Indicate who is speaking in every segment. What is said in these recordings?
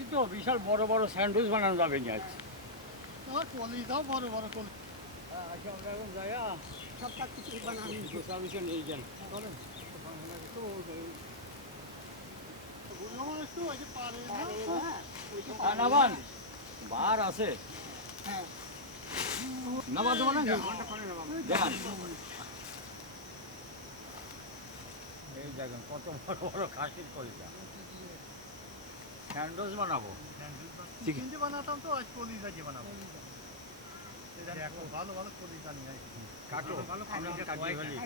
Speaker 1: পাউরুটি তো বিশাল বড় বড় স্যান্ডউইচ বানানো যাবে আজ
Speaker 2: কলি দাও বড় বড় কলি।
Speaker 1: আচ্ছা আমরা এখন যাই
Speaker 2: সব কাজ কিছু বানাবি
Speaker 1: সার্ভিসে নিয়ে যান।
Speaker 2: বুড়ো মানুষ তো ওই যে পারে না?
Speaker 1: আর নাবান। বার আছে।
Speaker 2: হ্যাঁ।
Speaker 1: নাবা দেখান এই দেখেন কত বড় বড় খাসির কলিজা। স্যান্ডউইচ বানাবো?
Speaker 2: চিকেন বানাতাম তো আজ কলিজা দিয়ে বানাবো। দেখো। ভালো ভালো কলি জানি
Speaker 1: কাটো। আমরা কাটিয়ে ফেলি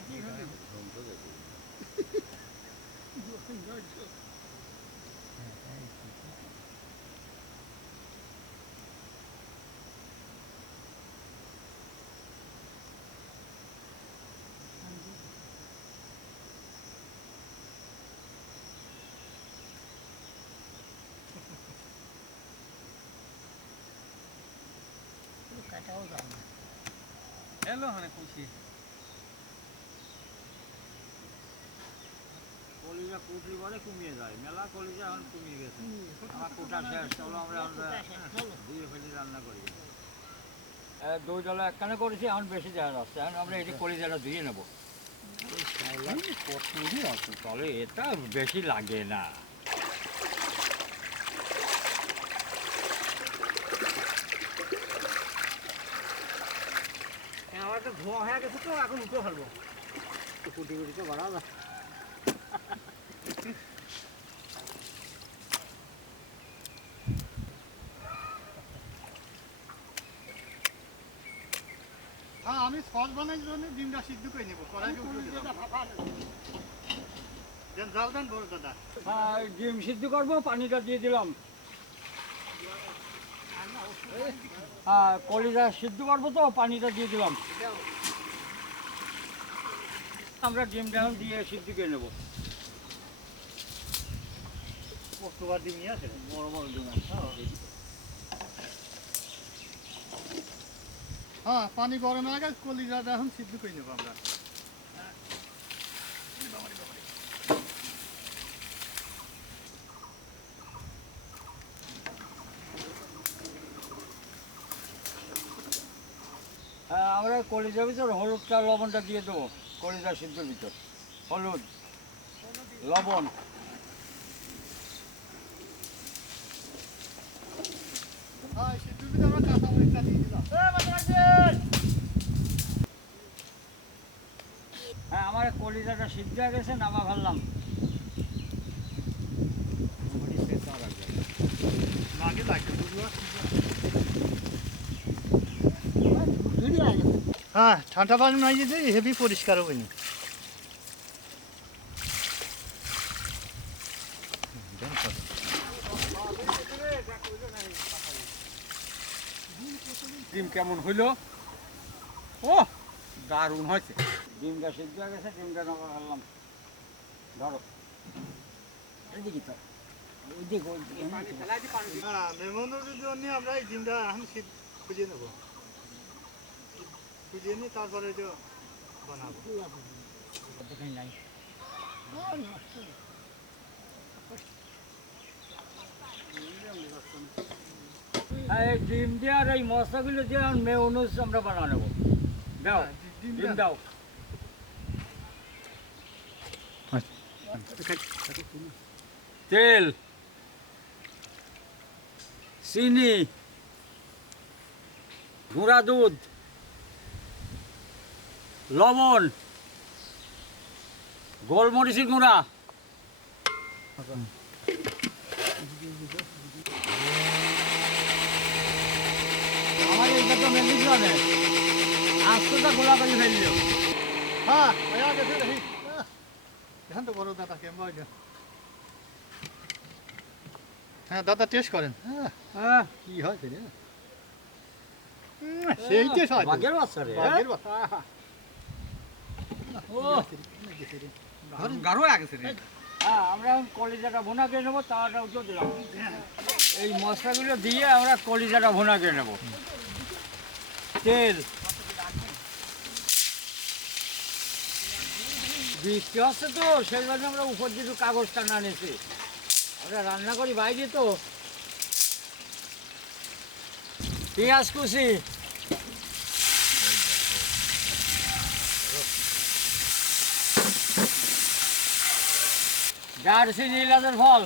Speaker 2: কাটাও যাবে না
Speaker 1: হ্যালো মানে খুশি। কলিজা কুটলি বলে কমিয়ে যায়। মেলা কলিজা এখন কমিয়ে গেছে। আমার কোটা শেষ, চলো আমরা আমরা দিয়ে ফেলি রান্না করি। দুই ডলা একখানে করেছি, এখন বেশি দেখা যাচ্ছে এখন আমরা এটি কলিজাটা ধুয়ে নেব। তবে এটা বেশি লাগে না।
Speaker 2: ধোয়া হয়ে গেছে তো এখন উঠে ফেলব
Speaker 1: কুটি কুটি তো বাড়া না।
Speaker 2: হ্যাঁ আমি সস বানাই জন্য ডিমটা সিদ্ধ করে নেব কড়াইকে দেন জাল দেন বড় দাদা।
Speaker 1: হ্যাঁ ডিম সিদ্ধ করব পানিটা দিয়ে দিলাম। হ্যাঁ কলিজা সিদ্ধ করব তো পানিটা দিয়ে দিলাম। আমরা ডিমটা এখন দিয়ে সিদ্ধ করে নেব।
Speaker 2: ডিম নিয়ে আসে?
Speaker 1: বড় বড় ডিম
Speaker 2: হ্যাঁ পানি গরম গেছে কলিজাটা এখন সিদ্ধ করে নেব আমরা।
Speaker 1: হ্যাঁ আমরা কলিজার ভিতর হলুদটা লবণটা দিয়ে দেবো। কলিজা সিদ্ধর ভিতর। হলুদ লবণ।
Speaker 2: হ্যাঁ আমরা
Speaker 1: হ্যাঁ কলিজাটা সিদ্ধ হয়ে গেছে নামা ফেললাম।
Speaker 2: হ্যাঁ ঠান্ডা পানি নাই যে হেভি পরিষ্কার হবে না।
Speaker 1: ডিম কেমন হইল? ও দারুণ হয়েছে। ডিমটা সিদ্ধ হয়ে গেছে ডিমটা নামা ফেললাম ধরো। এদিকে তো ওইদিকে
Speaker 2: আমরা এই ডিমটা এখন খুঁজে নেব। খুঁজে নিয়ে তারপরে যে বানাবো।
Speaker 1: নাই হ্যাঁ এই ডিম দিয়ে আর এই মশলাগুলো দিয়ে মেয়নুস আমরা বানা নেব। দাও ডিম দাও। তেল চিনি গুঁড়া দুধ। লবণ। গোলমরিচের গুঁড়া। আমার এইটা তো মেলি জানে আস্তটা গোলা করে ফেলল।
Speaker 2: হ্যাঁ হয়ে গেছে দেখি। এখন তো বড় দাদা কেমন হ্যাঁ দাদা টেস্ট করেন। হ্যাঁ
Speaker 1: হ্যাঁ।
Speaker 2: কি হয়েছে রে সেই টেস্ট হয়
Speaker 1: বাচ্চা রে।
Speaker 2: বাচ্চা।
Speaker 1: গাঢ় হয়ে গেছে রে আমরা এখন কলিজাটা ভুনা করে নেব তাওয়াটাও তো দিলাম এই মশলাগুলো দিয়ে আমরা কলিজাটা ভুনা করে নেব তেল বৃষ্টি হচ্ছে তো সেই জন্য আমরা উপর দিয়ে কাগজটা না নিয়েছি আমরা রান্না করি বাইরে তো পেঁয়াজ কুচি দারচিনি এলাচের ফল।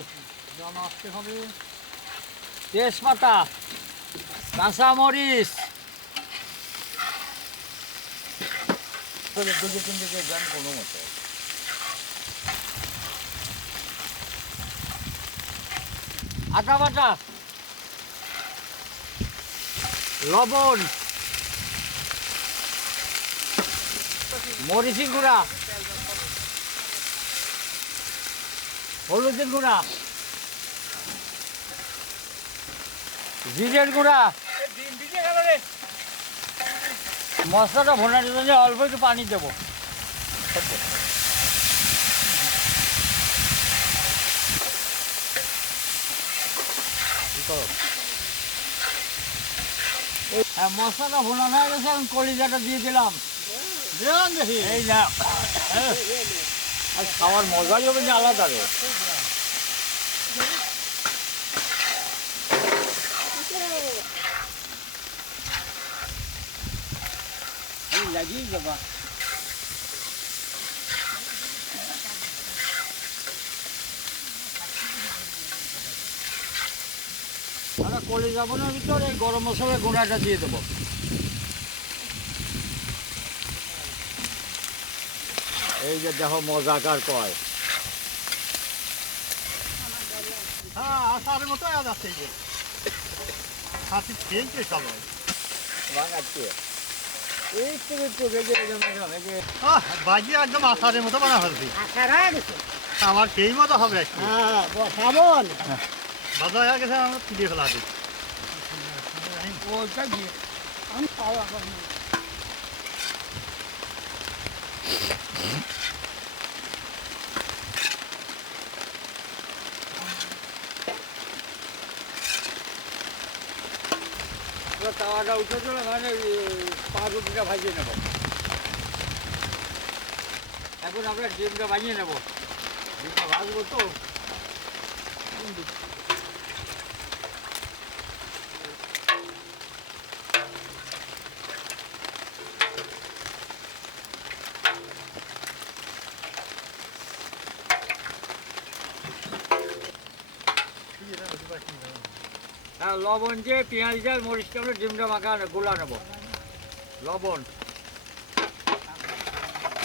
Speaker 1: তেজপাতা কাঁচামরিচ কোনো মতো আটা বাটা লবণ মরিচি গুঁড়া। হলুদের গুঁড়া জিরের গুঁড়া মশলাটা ভোনার জন্য অল্প একটু পানি দেবো হ্যাঁ মশলাটা ভোনানো হয়ে গেছে এখন কলিজাটা দিয়ে দিলাম
Speaker 2: দেখি
Speaker 1: এই না হ্যাঁ। আর খাওয়ার মজাই হবে না আলাদা রে। লাগিয়ে যাবা না ভিতরে গরম মশলা গুঁড়াটা দিয়ে দেবো। এই যে দেখো মজাকার কয়।
Speaker 2: হ্যাঁ মতো আজ আছে হাতি খেলছে সবাই।
Speaker 1: বাঙাচ্ছে
Speaker 2: বাজি একদম মতো বানা ফেলছি। আমার সেই মতো হবে একটু
Speaker 3: হ্যাঁ
Speaker 2: হয়ে। গেছে আমরা তুলে ফেলা
Speaker 1: ওইটা দিয়ে।
Speaker 3: আমি খাওয়া
Speaker 1: তাওয়াটা উঠে চলে মানে পাউরুটিটা ভাজিয়ে নেব। এখন আমরা ডিমটা ভাজিয়ে নেব। ডিমটা ভাজবো তো। লবণ দিয়ে পেঁয়াজ দিয়ে মরিচটা আমরা ডিমটা মাখা গোলা নেব। লবণ।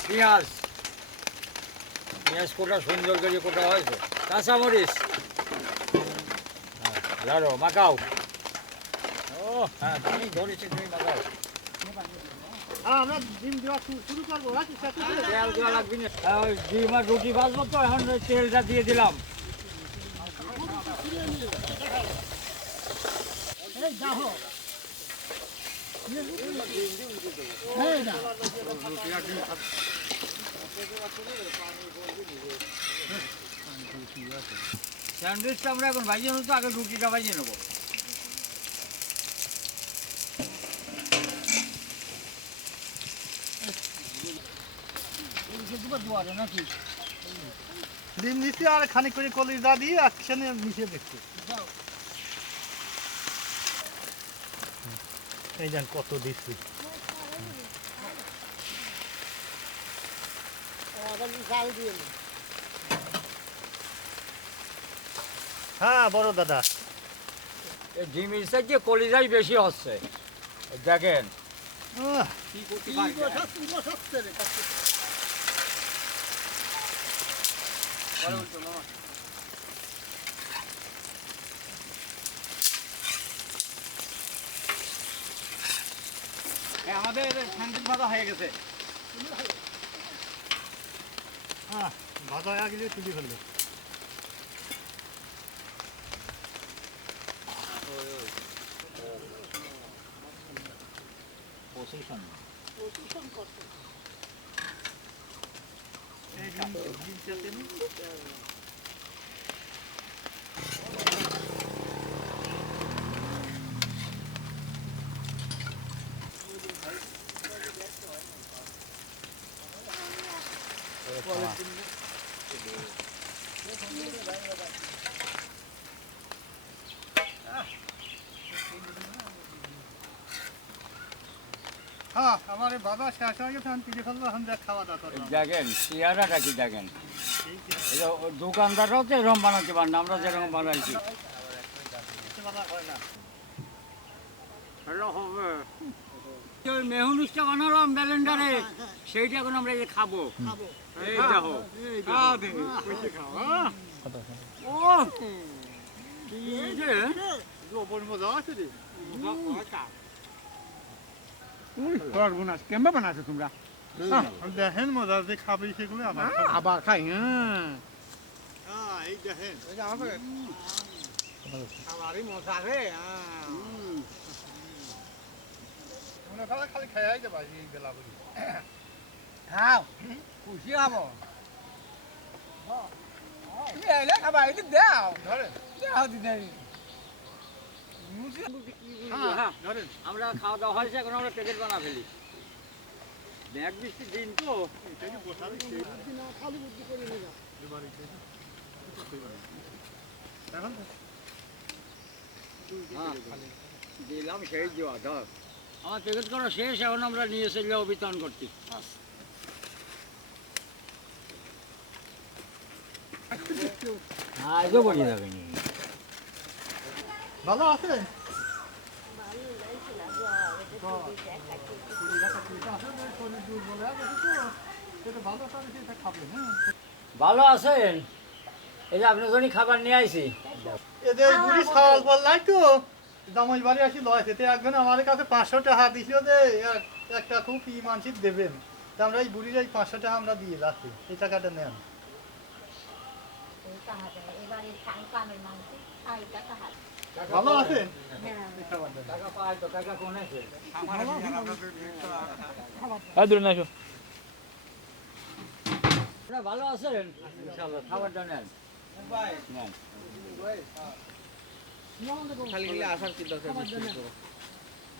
Speaker 1: পেঁয়াজ। পেঁয়াজ কোটা সুন্দর করে কোটা হয়েছে কাঁচা মরিচ। হ্যাঁ লাড়ো মাখাও। ও হ্যাঁ তুমি ধরেছি তুমি মাখাও।
Speaker 2: হ্যাঁ আমরা ডিম দেওয়া শুরু- করব। হ্যাঁ,
Speaker 1: তেল দেওয়া লাগবে না। ডিম আর রুটি ভাজবো তো এখন তেলটা দিয়ে দিলাম।
Speaker 3: না
Speaker 1: স্যান্ডউইচটা আমরা এখন ভাজিয়ে নেব তো, আগে রুটিটা ভাজিয়ে নেব।
Speaker 2: ডিম দিচ্ছি আর খানিক করে কলিজা দিয়ে একসাথে মিশিয়ে দেখছি। এই যান কত দিচ্ছি। হ্যাঁ বড় দাদা।
Speaker 1: এই ডিমের থেকে কলিজাই বেশি হচ্ছে। দেখেন। কি করতে
Speaker 3: কি
Speaker 1: পারছে
Speaker 3: বসাচ্ছি, বসাচ্ছে রে।
Speaker 2: আমাদের স্যান্ডউইচ ভাজা হয়ে গেছে। হ্যাঁ ভাজা হয়ে গেলে তুলি ফেলবে
Speaker 1: পজিশন
Speaker 3: প্রশিক্ষণ করতে।
Speaker 2: হ্যাঁ এই বাবা শেষ হয়ে গেছে আমি তুলে ফেলব এখন খাওয়া দাওয়া করব
Speaker 1: দেখেন চেয়ারাটা কি দেখেন? দোকানদাররাও তো এরকম বানাতে পারে না আমরা যেরকম বানাইছি। ওই বানালাম ব্যালেন্ডারে সেইটা এখন আমরা যে খাব।
Speaker 3: খাব।
Speaker 1: ও কি যে
Speaker 2: আছে রে।
Speaker 4: সর্বনাশ কেমন বানাছো তোমরা?
Speaker 2: দেখেন মজা যে খাবে সেগুলো আবার
Speaker 4: আবার খাই হ্যাঁ।
Speaker 2: হ্যাঁ এই দেখেন।
Speaker 4: আমারই মজা রে
Speaker 2: খালি খাই যাবা এই বেলা বলি
Speaker 4: খাও। খুশি খাব তুমি খাবা এদিক দাও। দাও দিদি।
Speaker 1: হ্যাঁ,
Speaker 3: নিয়ে
Speaker 1: হ্যাঁ, দেওয়া ধর আমার প্যাকেট করা শেষ এখন আমরা নিয়ে এসে যাব বিতরণ হ্যাঁ এগো বলি যাবেনি
Speaker 2: ভালো আছে
Speaker 1: ভালো আছেন এই যে আপনার জন্য খাবার নিয়ে আইছি
Speaker 2: এদের এই বুড়ি সাওয়াল পাল্লাই তো? জামাই বাড়ি আসি লয় সেতে একজন আমার কাছে পাঁচশো টাকা দিছিল যে এক- একটা খুব ই মানসিক দেবেন। তা আমরা এই বুড়ির এই পাঁচশো টাকা আমরা দিয়ে রাখি এই টাকাটা নেন। আছেন
Speaker 1: টাকা টাকা ভালো আছেন? ইনশাআল্লাহ খাবারটা নেন। নেন।
Speaker 4: খালি খালি আসার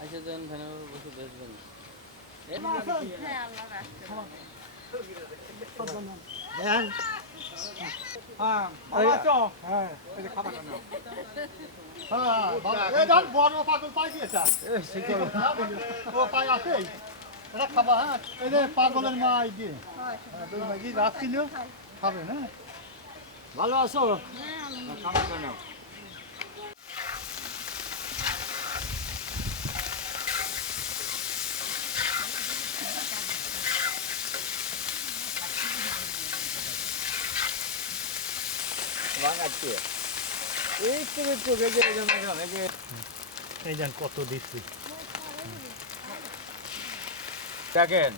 Speaker 4: আচ্ছা দেন ফ্যানের বসে দেখবেন হ্যাঁ ভালো আছো হ্যাঁ খাবার নাও
Speaker 2: হ্যাঁ, হ্যাঁ? পাগলের মা রাখছিল, খাবে, হ্যাঁ?
Speaker 1: ভালো আছো খাবারটা নাও বানাচ্ছি একটু একটু ভেজে ভেজে ম্যাডাম এই
Speaker 2: যান কত দিচ্ছি।
Speaker 1: দেখেন।